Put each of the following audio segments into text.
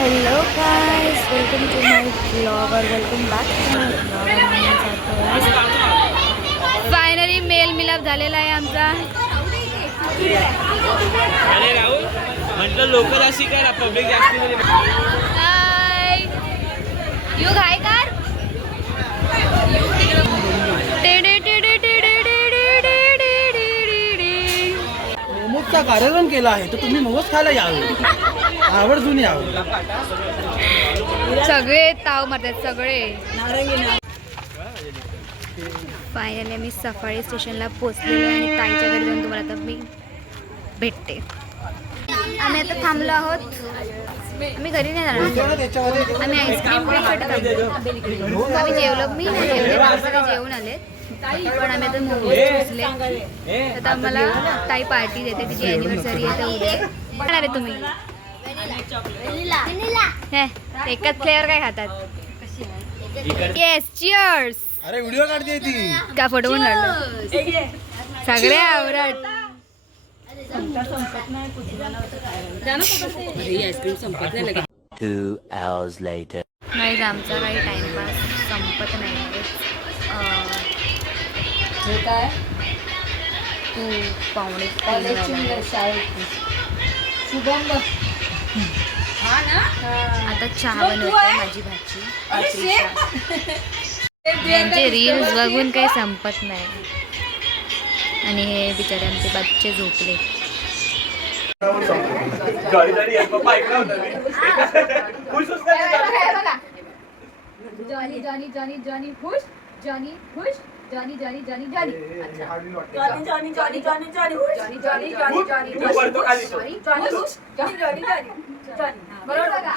Hello guys, welcome to my blog और welcome back to my blog. Finally मेल मिलाप झालेला आहे आमचा. अरे राहुल म्हटलं लोकल अशी करा पब्लिक जास्त. हाय युग हाय कर. मोमोजचा कार्यक्रम केला आहे तर तुम्ही मोमोज खायला यावे, आवर्जून यावे. सगळे ताव मारतात सगळे. फायनली मी सफाळी स्टेशनला पोहोचलेलो आणि ताईच्या घरी जाऊन तुम्हाला आता मी भेटते. आम्ही आता थांबलो आहोत. आम्ही घरी नाही जाणार, आम्ही आईस्क्रीम साठी थांबलो. आम्ही जेवलो, मी नाही जेवले, सगळे जेवून आले. पण आम्ही आता मोमोज पोचले. आता आम्हाला ताई पार्टी देते, तिची अॅनिव्हर्सरी आहे तर उद्या. खाणार आहे तुम्ही? हे एकच फ्लेवर काय खातात? Yes, cheers. अरे व्हिडिओ काढते ती का फोटो पण काढलं सगळे आवडत. नाही आमचा काही टाइमपास संपत नाही. तू पाहुणे आता चहा बनवते माझी भाची. त्यांचे रील्स बघून काही संपत नाही. आणि हे बिचारे आमचे बच्चे झोपले. जॉनी जॉनी जॉनी जॉनी खुश, जॉनी खुश, Johnny Johnny Johnny Johnny. Johnny Johnny Johnny Johnny Johnny खुश, जॉनी जॉनी जॉनी जॉनी खुश, जॉनी जॉनी खुश, जॉनी जॉनी जॉनी जॉनी. बरोबर बघा.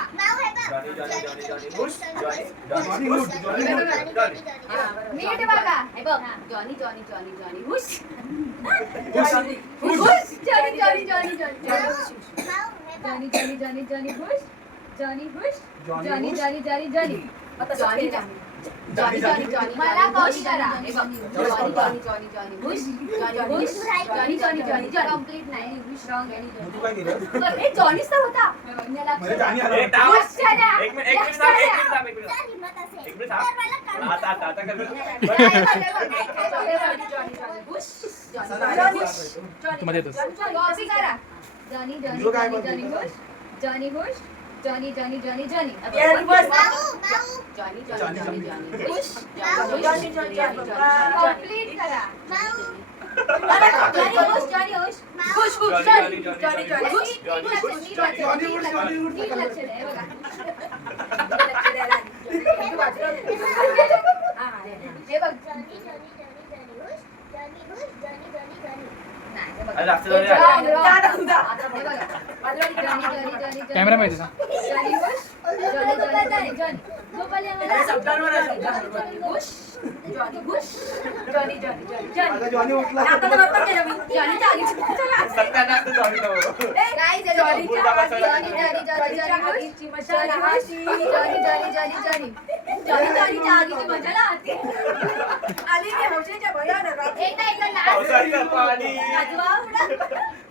नीट बघा. हे बघ, जॉनी जॉनी जॉनी जॉनी खुश, जॉनी खुश, Johnny Johnny Johnny Johnny Johnny Johnny Johnny Johnny खुश, जॉनी खुश, जॉनी जॉनी जॉनी जॉनी. आता जॉनी जॉनी जॉनी जॉनी मला खुश करा. हे बघ, जॉनी जॉनी जॉनी जॉनी खुश, जॉनी खुश, Johnny Johnny Johnny Johnny. Complete नाही, स्ट्रॉंग आणि हे जॉनीच तर होता. जॉनी जॉनी जॉनी जॉनी खुश, जॉनी खुश, Johnny Johnny Johnny Johnny. Johnny Johnny Johnny Johnny खुश, जॉनी जॉनी जॉनी कंप्लीट करा. जॉनी खुश, जॉनी खुश, खुश खुश, जॉनी जॉनी जॉनी खुश, जॉनी खुश, जॉनी लक्ष दे बघा. लक्ष द्यायला हे बघ. जॉनी जॉनी जॉनी जॉनी खुश, जॉनी खुश, जॉनी जॉनी जॉनी. कॅमेरा माहिती का?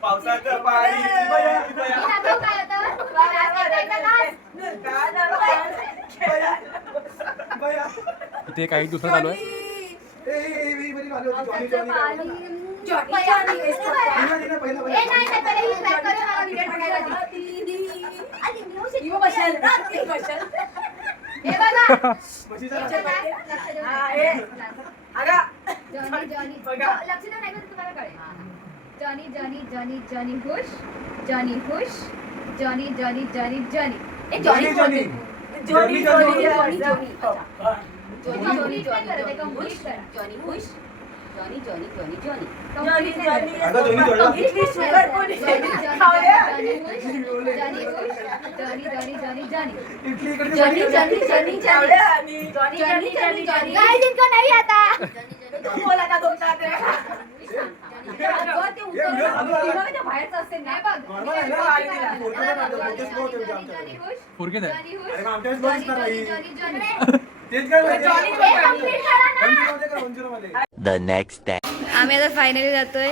पावसाचं पाणी. इथे काही दुसरं चालू आहे. जॉनी जॉनी जॉनी जॉनी खुश, जॉनी खुश, जॉनी जॉनी जॉनी जॉनी. ए Johnny Johnny Johnny Johnny Johnny Johnny Johnny Johnny complete करा. जॉनी खुश, Johnny Johnny Johnny Johnny Johnny Johnny. आता जॉनी जॉनी इंग्लिश वर बोली. जॉनी खुश, जॉनी खुश, Johnny Johnny Johnny Johnny. Johnny Johnny Johnny Johnny Johnny Johnny Johnny. Guys इनको नहीं आता. तू बोला का दोनदा ते. बाहेरच असते नाही बघ. The next day. आम्ही आता फायनली जातोय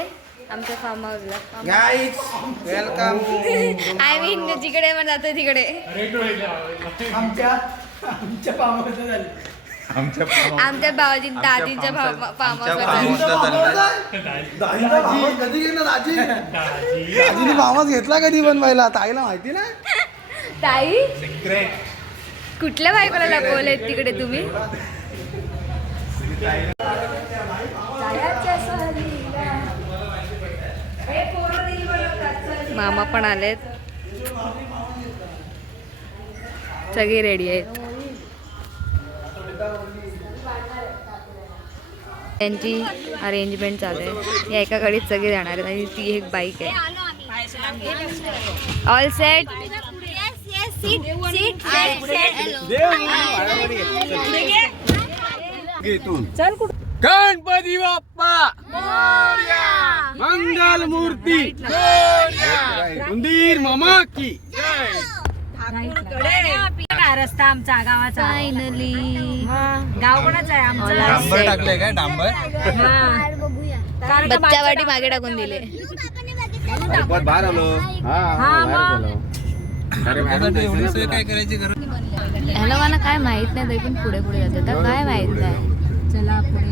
आमच्या फार्म हाऊसला. Guys welcome. आय मीन जिकडे पण जातो तिकडे. आमच्या पामाचं झालं. आमच्या भावाजी दादींच्या फार्म हाऊसला. कधी गेलं दाजी? दाजीने मामाच घेतला कधी बनवायला? ताईला माहिती ना. ताई कुठल्या बायकोला लपवले तिकडे तुम्ही? मामा पण आलेत. सगळे रेडी आहेत. त्यांची अरेंजमेंट चालू आहे. या एका गाडीत सगळे जाणार आहेत आणि ती एक बाईक आहे. All set. गणपती बाप्पा मंगल मूर्ती मंदिर मामा की रस्ता आमचा गावाचा. फायनली गाव कोणाचं आहे आमचं? डांबर टाकलंय काय? डांबर बच्चावाटी मागे टाकून दिले. बाहेर आलो. काय करायची गरज? ह्या लोकांना काय माहित नाही तरी पण पुढे पुढे जातात. तर काय माहित नाही. चला पुढे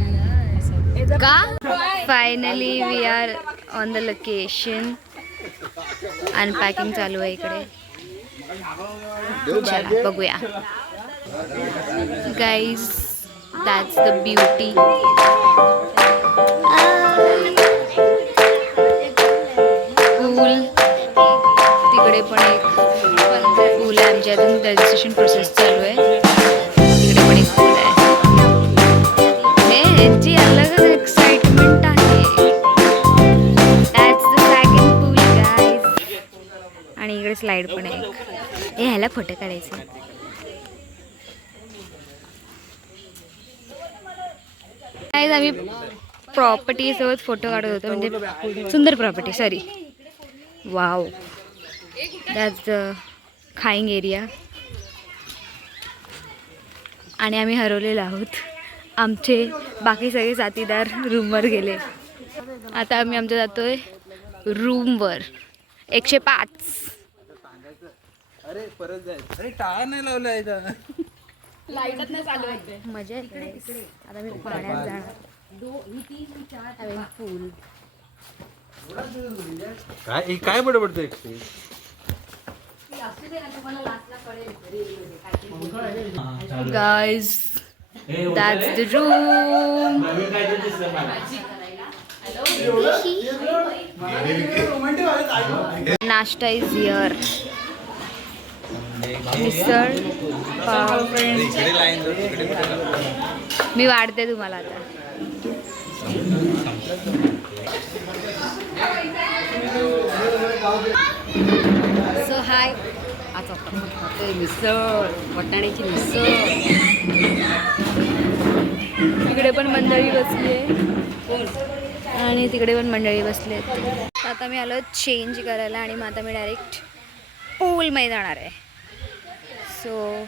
का finally we are on the location. Unpacking चालू आहे इकडे. चला बघूया. Guys that's the beauty. Pool तिकडे पण एक पूल आहे. आमच्या अजून रजिस्ट्रेशन प्रोसेस चालू आहे. तिकडे पण एक पूल आहे. यांची अलगच एक्साइटमेंट आहे. That's the second pool guys. आणि इकडे स्लाइड पण आहे. हे ह्याला फोटो काढायचे. गाईज आम्ही प्रॉपर्टी सोबत फोटो काढत होतो. म्हणजे सुंदर property. Sorry. Wow. That's the खाईंग एरिया. आणि आम्ही हरवलेलो आहोत. आमचे बाकी सगळे साथीदार रूमवर गेले. आता आम्ही आमच्या जातोय रूमवर. 105. अरे परत जायचं. अरे टाळा नाही लावला इथं. मजा इकडे. आता मी पाण्यात जाणार. पूल. काय बडबडतोय? Guys, that's the room. Nashta is here. Misal pav. मी वाढते तुम्हाला आता. सो हाय. आता खातोय मिसळ, वाटाण्याची मिसळ. इकडे पण मंडळी बसली आहे आणि तिकडे पण मंडळी बसली आहेत. तर आता मी आलो चेंज करायला आणि मग आता मी डायरेक्ट पूलमध्ये जाणार आहे. So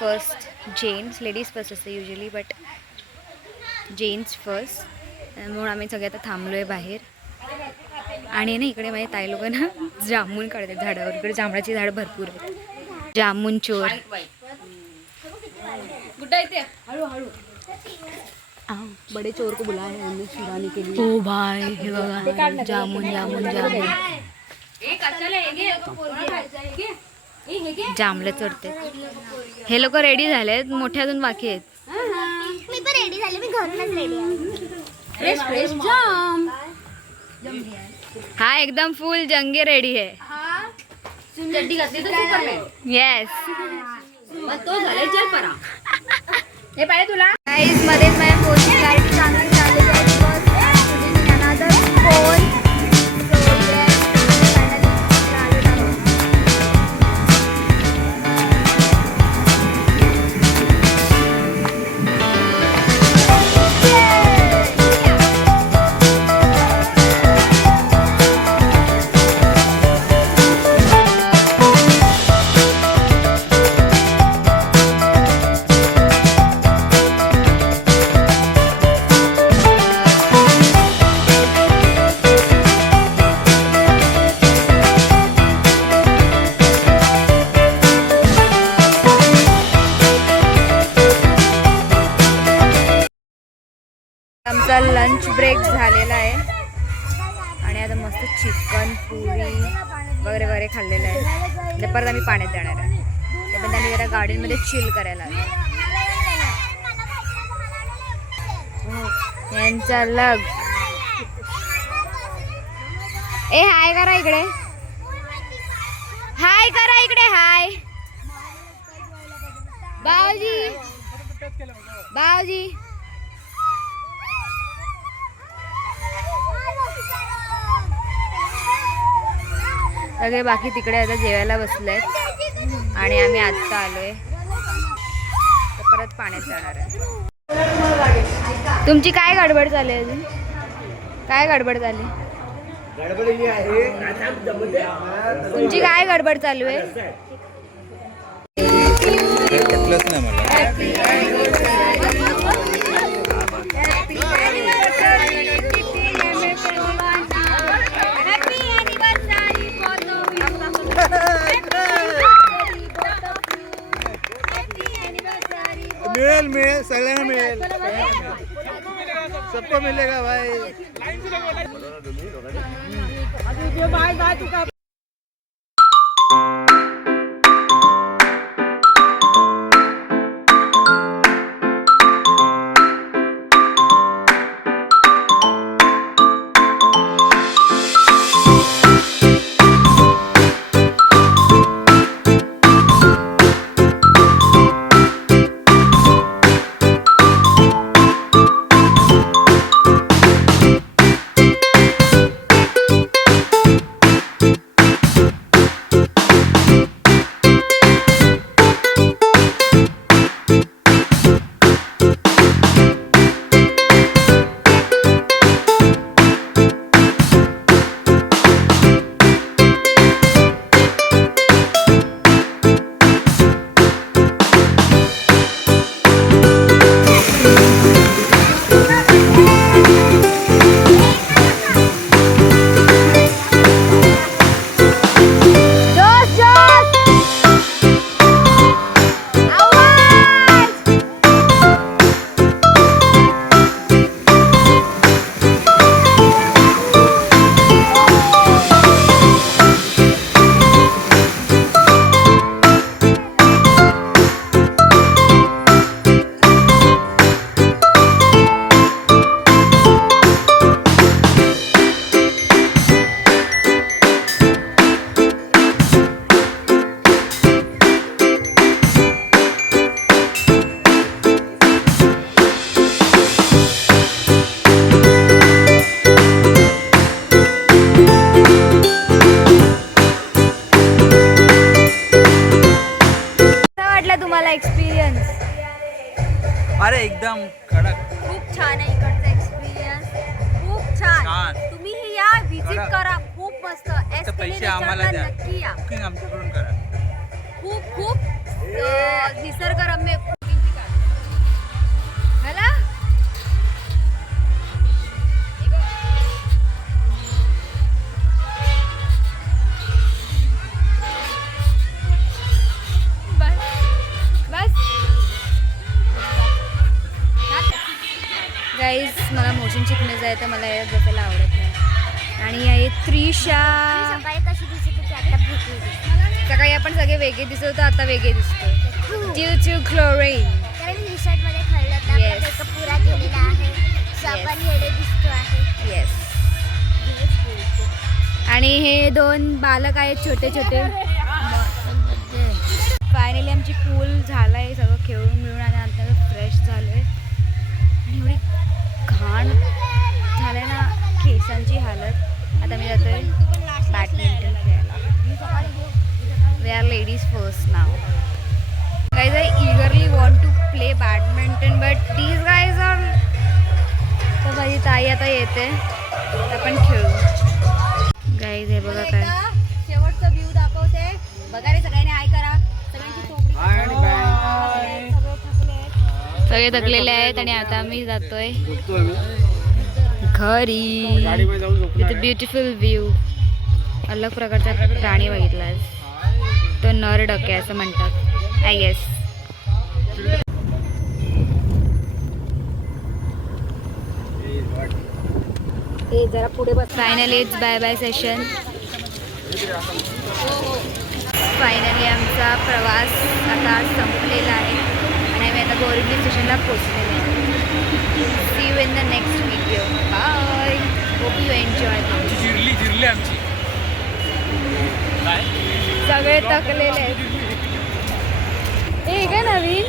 first gents. Ladies first असते युजली बट जेंट्स फर्स्ट. म्हणून आम्ही सगळे आता थांबलो आहे बाहेर. आणि ना इकडे माझे ताई लोक ना जामून काढतात झाडावर. इकडे जांभळाची झाड भरपूर आहेत. जामून चोर. कुठं आहे ते? हळूहळू. बडे चोर को बुलाया है हमने चुराने के लिए. ओ भाई हे बघा. जामून जामून जामून. जांभळे चढते. हे लोक रेडी झालेत. मोठे अजून बाकी आहेत. मी पण रेडी झाले. मी घरूनच रेडी आहे. फ्रेश फ्रेश जाम. हा एकदम फुल जंगे रेडी आहे. चड्डी घातली तर सुपरमॅन. येस. मग तो झालाय चल परा. हे पाहिजे तुला. गाईज मध्येच माझ्या फोनची लाईट चांगली चालू आहे. Another phone. पाण्यात जाणार आहे. ते पण त्यांनी जरा गार्डनमध्ये चिल करायला आले. यांचा लग. ए हाय करा इकडे, हाय करा इकडे, हाय बावजी, बावजी. सगळे बाकी तिकडे आता जेवायला बसलेत आणि आम्ही आत्ता आलोय. तर परत पाण्यात जाणार आहे. तुमची काय गडबड झाली अजून? काय गडबड झाली? तुमची काय गडबड चालू आहे? मिळेल मिळेल सगळ्यांना मिळेल, सबको मिलेगा भाई. अरे एकदम कडक. खूप छान आहे इकडचा एक्सपिरियन्स, खूप छान. तुम्ही या विजिट करा, खूप मस्त. पैसे आम्हाला द्या, नक्की या. बुकिंग आमच्याकडून करा. खूप खूप निसर्गरम्य. मला गाईज मला मोशन शिकण्याचं आहे तर मला यात बसायला आवडत नाही. आणि आहे त्रिशा. सकाळी कशी दिसत होती, आता भूक लागली. सकाळी आपण सगळे वेगळे दिसत होतो, आता वेगळे दिसतो. Due to chlorine. कारण रिसॉर्ट मध्ये खाल्लं तर आपला Yes. मेकअप पुरा केलेला आहे, सो Yes. आपण येडे दिसतो आहे. येस. आणि हे दोन बालक आहेत छोटे छोटे. फायनली आमची पूल झाला आहे, सगळं खेळून मिळून आणि आता फ्रेश झालो आहे. आणि एवढी घाण झालं आहे ना केसांची हालत. आता मी जातोय बॅडमिंटन खेळायला. वी आर लेडीज फर्स्ट नाव. Guys I eagerly want to play badminton but these guys are. तर माझी ताई आता येते, आपण खेळू. गाईज हे बघा काय शेवटचा व्ह्यू दाखवते. बघा रे, सगळ्यांनी हाय करा. सगळे थकलेले आहेत आणि आता आम्ही जातोय घरी. With beautiful view. अलग प्रकारचा प्राणी बघितला आहे, तो नर डके असं म्हणतात आय गेस. जरा पुढे बस. Finally it's bye bye session. Finally आमचा प्रवास आता संपलेला आहे आणि आम्ही आता बोरिवली स्टेशनला पोचलेलो आहे. See you in the next video. Bye. Hope you enjoy. जिरली आमची काय सगळे थकलेले आहेत. हे काय नवीन